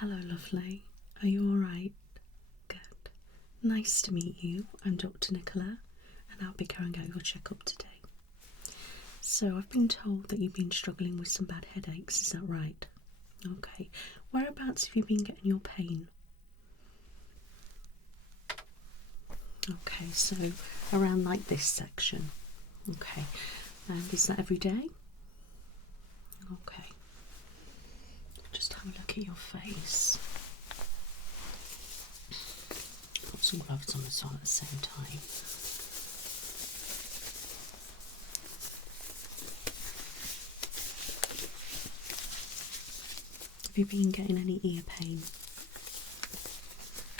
Hello, lovely. Are you alright? Good. Nice to meet you. I'm Dr. Nicola, and I'll be carrying out your checkup today. So, I've been told that you've been struggling with some bad headaches, is that right? Okay. Whereabouts have you been getting your pain? Okay, so around like this section. Okay. And is that every day? Okay. Just have a look at your face. Put some gloves on as well at the same time. Have you been getting any ear pain?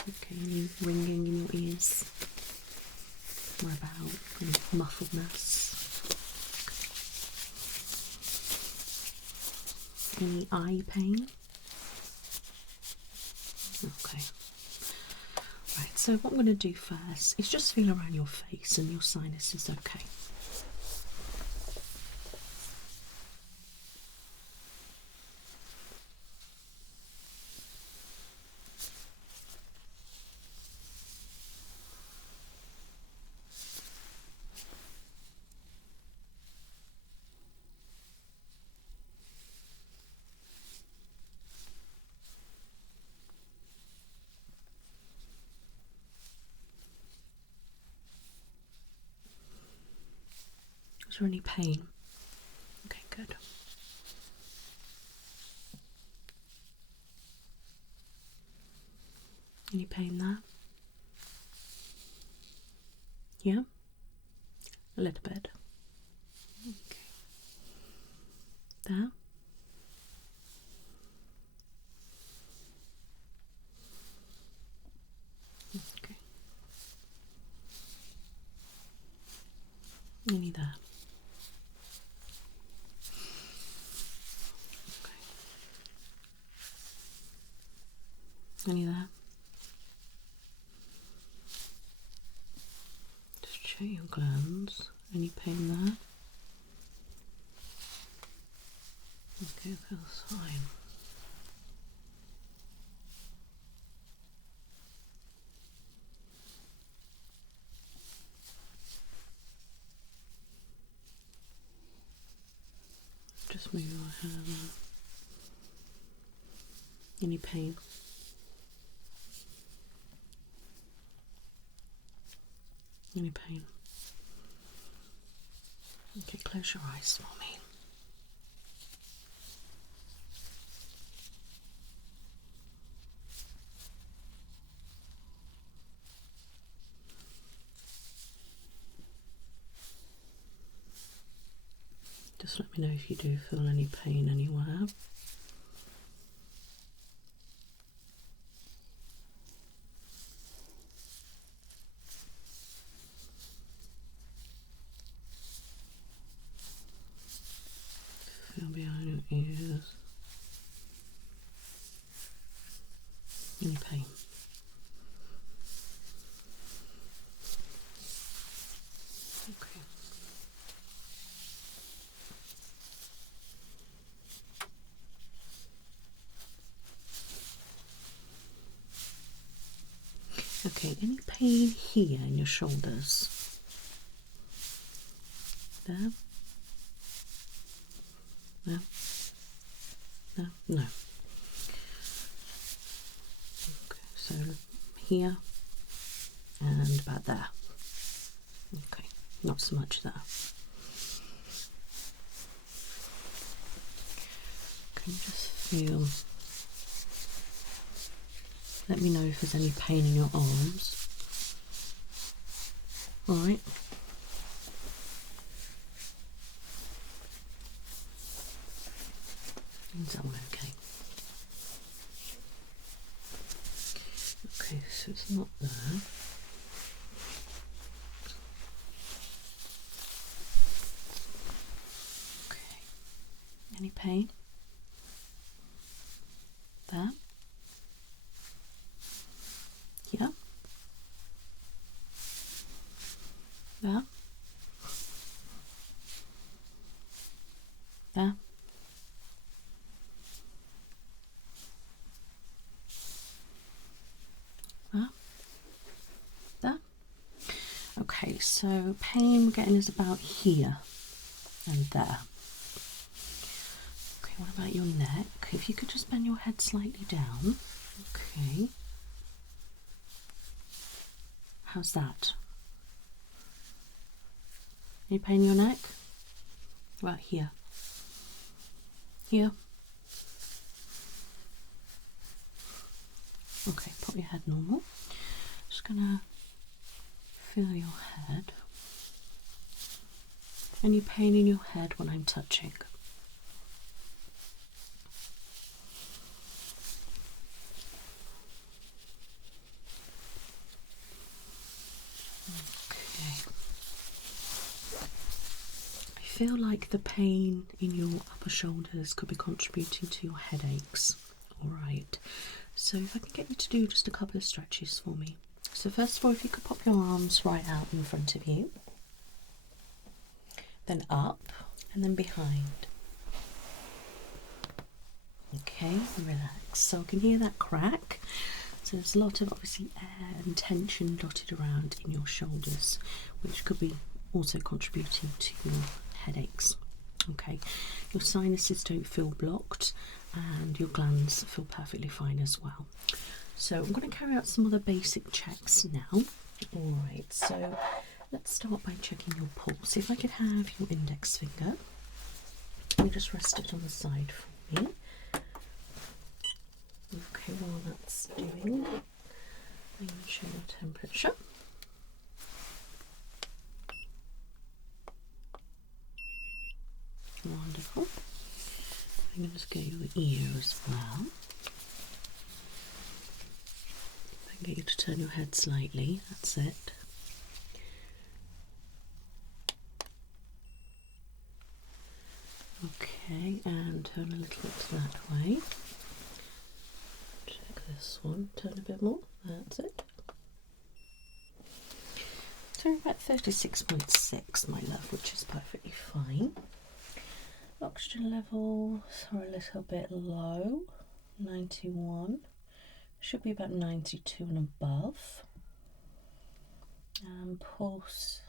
Okay, any ringing in your ears? What about any muffledness? Any eye pain? Okay. Right, so what I'm going to do first is just feel around your face and your sinuses, okay? Is there any pain? Okay, good. Any pain there? Yeah? A little bit. Okay. There? Okay. Any there? Okay. Any there? Just check your glands. Any pain there? Okay, feels fine. Just move your hair there. Any pain? Any pain? Okay, close your eyes for me. Just let me know if you do feel any pain anywhere. Feel behind your ears. Any pain? Okay. Okay, any pain here in your shoulders? There? There? There? No. Okay, so here and about there. Okay, not so much there. Can you just feel? Let me know if there's any pain in your arms. Alright. Is that all okay? Okay, so it's not there. Okay. Any pain? There? Yeah? There? There? So pain we're getting is about here and there. Okay, what about your neck? If you could just bend your head slightly down. Okay. How's that? Any pain in your neck? Right here. Here. Okay, pop your head normal. Just gonna feel your head. Any pain in your head when I'm touching? Okay. I feel like the pain in your upper shoulders could be contributing to your headaches. Alright, so if I can get you to do just a couple of stretches for me. So first of all, if you could pop your arms right out in front of you, then up and then behind. Okay, relax. So I can hear that crack. So there's a lot of obviously air and tension dotted around in your shoulders, which could be also contributing to your headaches. Okay, your sinuses don't feel blocked and your glands feel perfectly fine as well. So I'm going to carry out some other basic checks now. Alright, so let's start by checking your pulse. If I could have your index finger, let me just rest it on the side for me. Okay, while that's doing, I'm going to show your temperature. Wonderful. I'm going to just get your ear as well. I can get you to turn your head slightly, that's it. Okay, and turn a little bit that way. Check this one, turn a bit more, that's it. So about 36.6, my love, which is perfectly fine. Oxygen levels are a little bit low, 91. Should be about 92 and above. Pulse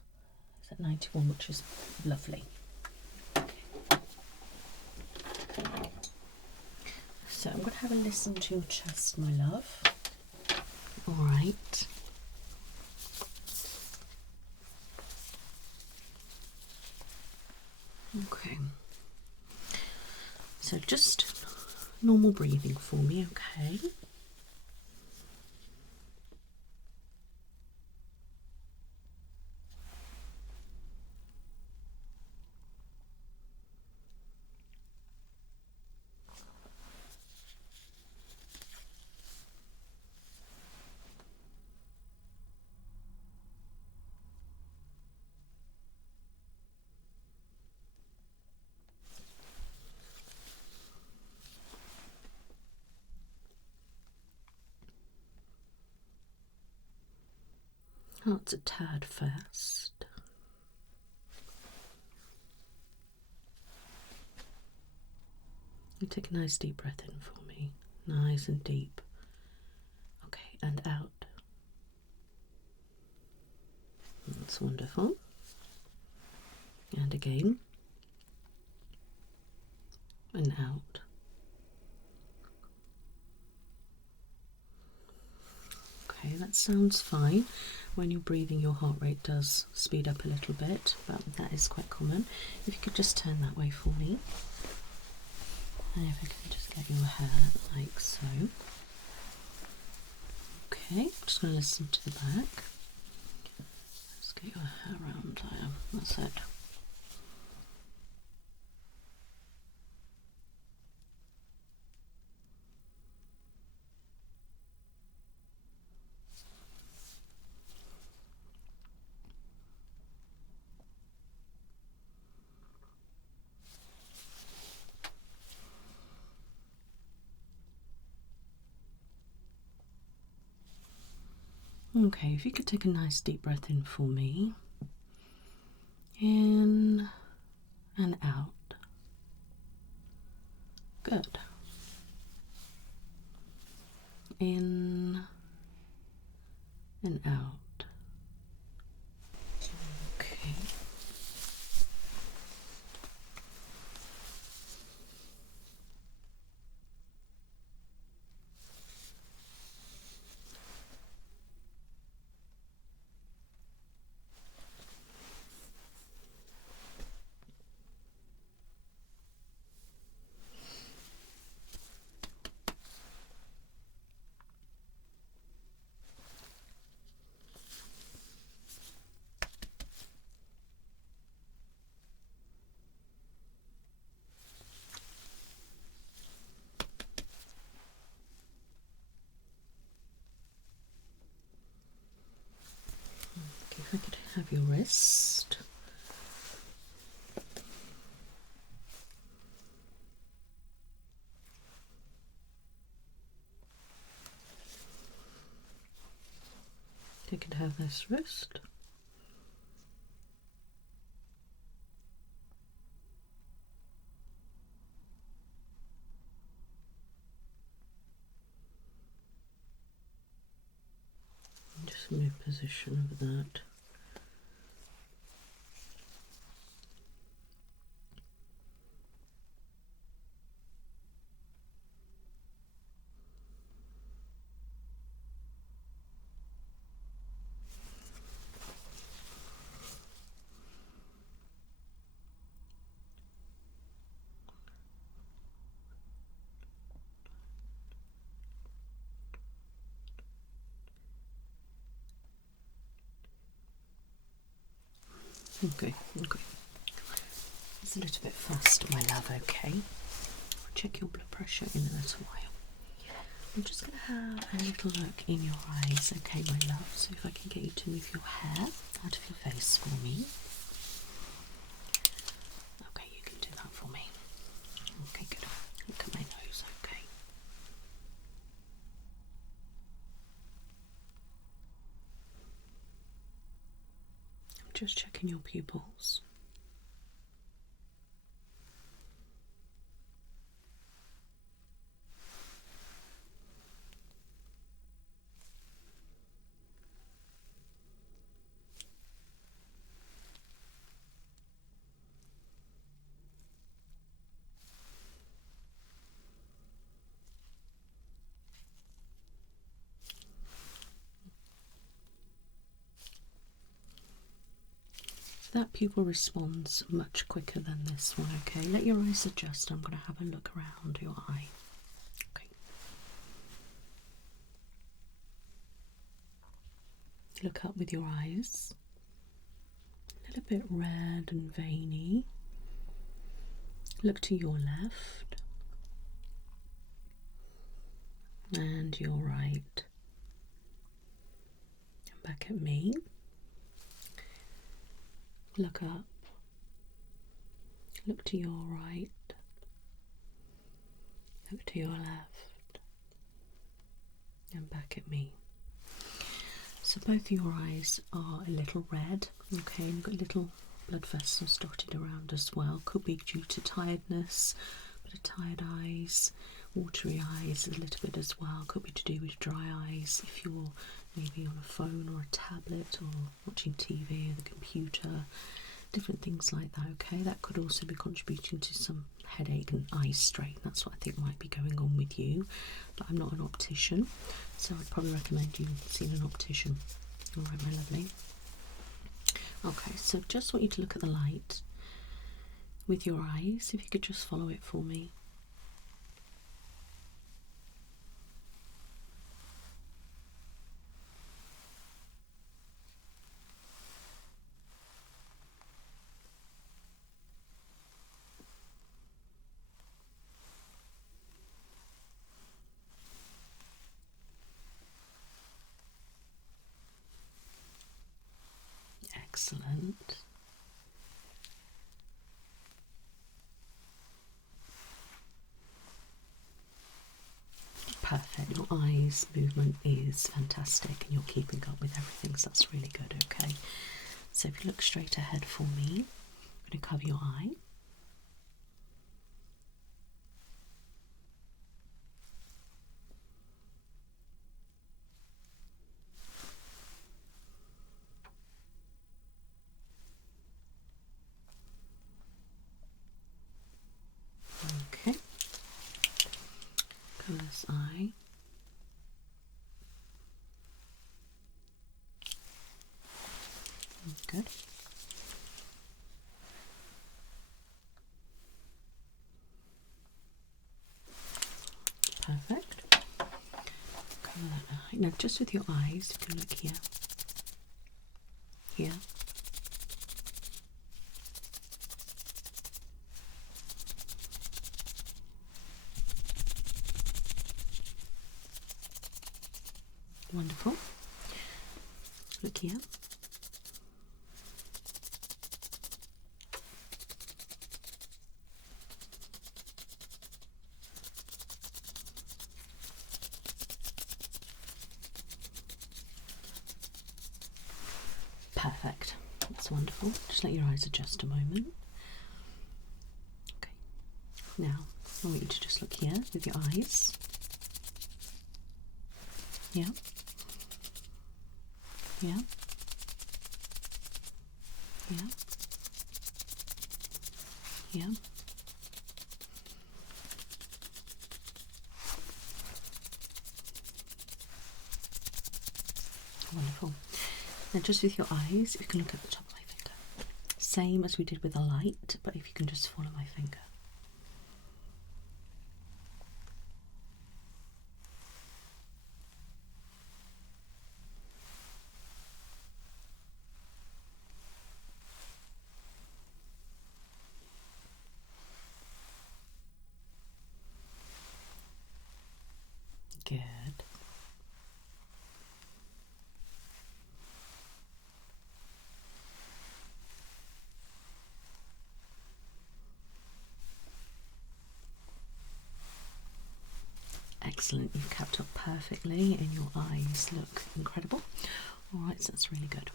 is at 91, which is lovely. So I'm going to have a listen to your chest, my love. All right. Okay. So just normal breathing for me, okay? Oh, it's a tad fast. You take a nice deep breath in for me. Nice and deep. Okay, and out. That's wonderful. And again. And out. Okay, that sounds fine. When you're breathing, your heart rate does speed up a little bit, but that is quite common. If you could just turn that way for me. And if I can just get your hair like so. Okay, just going to listen to the back. Let's get your hair around there. That's it. Okay, if you could take a nice deep breath in for me. In and out. Good. In and out. of your wrist. You could have this wrist. Just move position of that. Okay. It's a little bit fast, my love, okay? I'll check your blood pressure in a little while. I'm just going to have a little look in your eyes, okay, my love? So if I can get you to move your hair out of your face for me. Okay, you can do that for me. Okay, good. Look at my nose, okay? I'm just checking your pupils. That pupil responds much quicker than this one, okay? Let your eyes adjust. I'm going to have a look around your eye. Okay. Look up with your eyes. A little bit red and veiny. Look to your left. And your right. And back at me. Look up, look to your right, look to your left, and back at me. So both your eyes are a little red, okay, and you've got little blood vessels dotted around as well. Could be due to tiredness, a bit of tired eyes, watery eyes a little bit as well. Could be to do with dry eyes if you're maybe on a phone or a tablet or watching TV or the computer, different things like that, okay? That could also be contributing to some headache and eye strain. That's what I think might be going on with you, but I'm not an optician, so I'd probably recommend you seeing an optician. All right, my lovely. Okay, so just want you to look at the light with your eyes, if you could just follow it for me. Excellent. Perfect. Your eyes movement is fantastic and you're keeping up with everything, so that's really good, okay? So if you look straight ahead for me, I'm going to cover your eye. Okay. Cover this eye. Good. Perfect. Cover that eye. Now just with your eyes, you can look here. Here. Wonderful. Look here. Perfect. That's wonderful. Just let your eyes adjust a moment. Okay. Now, I want you to just look here with your eyes. Yeah. Yeah. Yeah. Yeah. Wonderful. Now just with your eyes, if you can look at the top of my finger. Same as we did with the light, but if you can just follow my finger. Good. Excellent, you've kept up perfectly and your eyes look incredible. Alright, so that's really good.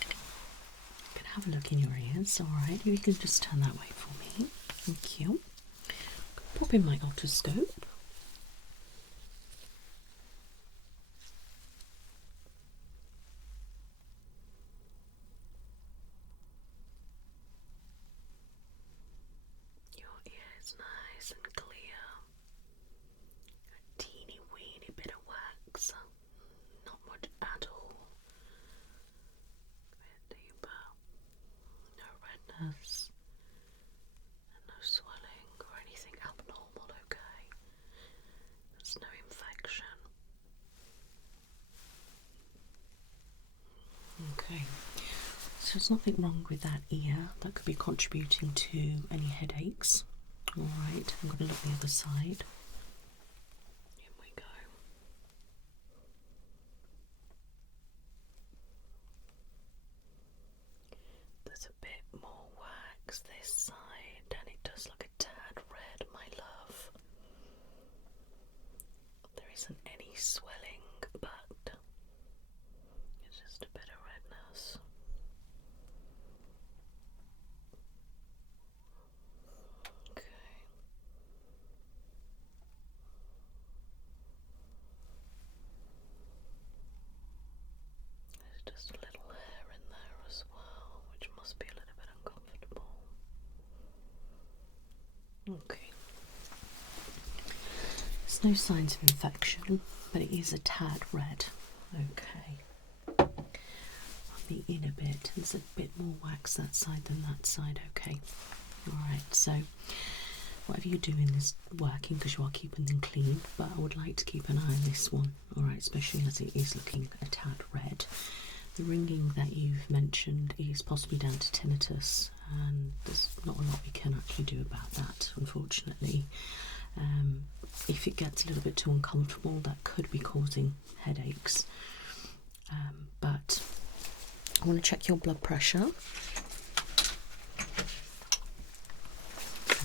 You can have a look in your ears, alright, you can just turn that way for me. Thank you. Pop in my otoscope. Your ears nice and clear. A teeny weeny bit of wax. Not much at all. A bit deeper. No redness. And no swelling or anything abnormal, okay? There's no infection. Okay. So there's nothing wrong with that ear that could be contributing to any headaches. Alright, I'm going to look the other side. Here we go. There's a bit more wax this side and it does look a tad red, my love. There isn't any swelling, but it's just a bit of redness. Okay. There's just a little hair in there as well, which must be a little bit uncomfortable. Okay. There's no signs of infection, but it is a tad red. Okay. On the inner bit, there's a bit more wax that side than that side. Okay. Alright, so whatever you're doing is working because you are keeping them clean, but I would like to keep an eye on this one, alright, especially as it is looking a tad red. The ringing that you've mentioned is possibly down to tinnitus, and there's not a lot we can actually do about that, unfortunately. If it gets a little bit too uncomfortable, that could be causing headaches. But I want to check your blood pressure.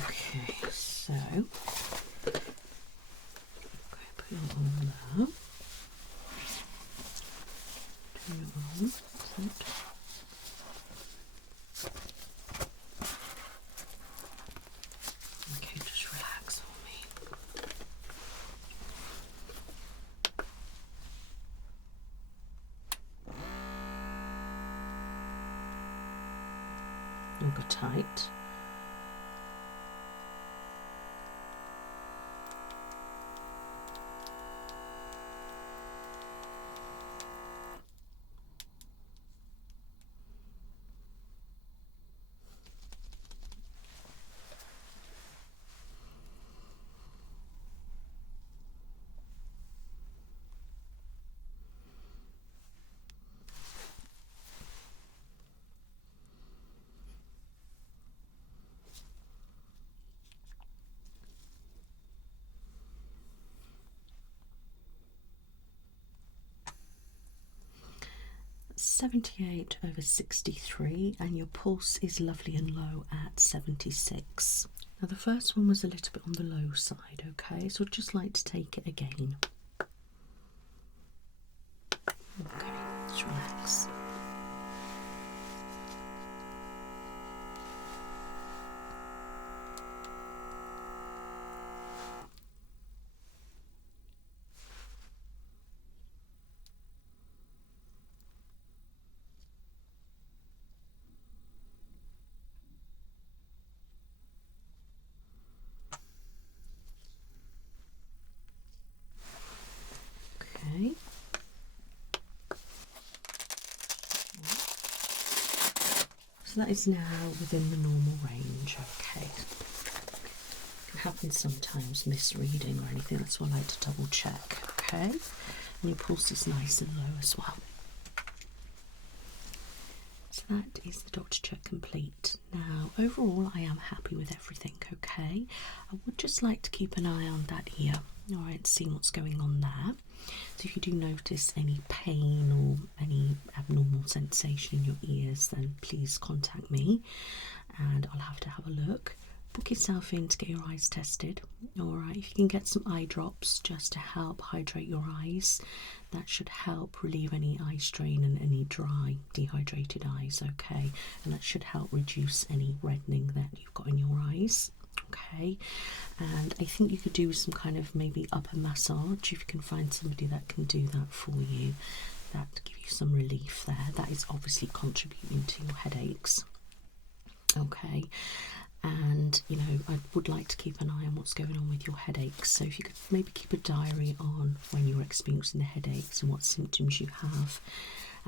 Okay, so okay, put it on there. Turn it on. Okay, just relax for me. You'll go tight. (78/63), and your pulse is lovely and low at 76. Now the first one was a little bit on the low side, okay, so I'd just like to take it again. Okay, just relax. So that is now within the normal range. Okay. Can happen sometimes, misreading or anything. That's why I like to double check. Okay. And your pulse is nice and low as well. So that is the doctor check complete. Now, overall, I am happy with everything, okay? I would just like to keep an eye on that ear, all right, see what's going on there. So if you do notice any pain or any abnormal sensation in your ears, then please contact me and I'll have to have a look. Book yourself in to get your eyes tested. All right, if you can get some eye drops just to help hydrate your eyes, that should help relieve any eye strain and any dry, dehydrated eyes, okay? And that should help reduce any reddening that you've got in your eyes, okay? And I think you could do some kind of maybe upper massage if you can find somebody that can do that for you. That to give you some relief there. That is obviously contributing to your headaches, okay? And you know, I would like to keep an eye on what's going on with your headaches. So if you could maybe keep a diary on when you're experiencing the headaches and what symptoms you have,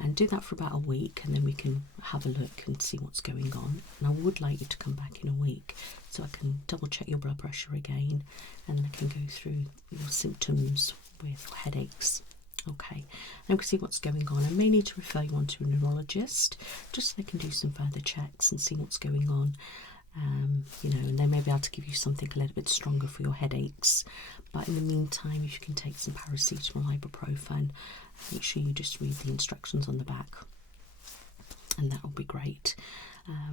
and do that for about a week, and then we can have a look and see what's going on. And I would like you to come back in a week so I can double check your blood pressure again, and then I can go through your symptoms with your headaches. Okay, and we can see what's going on. I may need to refer you on to a neurologist just so they can do some further checks and see what's going on. You know, and they may be able to give you something a little bit stronger for your headaches. But in the meantime, if you can take some paracetamol, ibuprofen, make sure you just read the instructions on the back, and that will be great.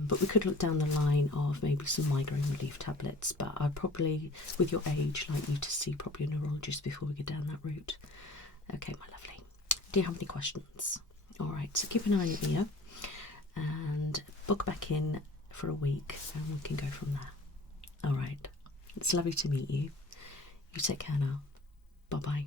But we could look down the line of maybe some migraine relief tablets, but I'd probably, with your age, like you to see probably a neurologist before we go down that route. Okay, my lovely. Do you have any questions? All right, so keep an eye on your ear and book back in for a week and we can go from there. All right, it's lovely to meet you. You take care now. Bye bye.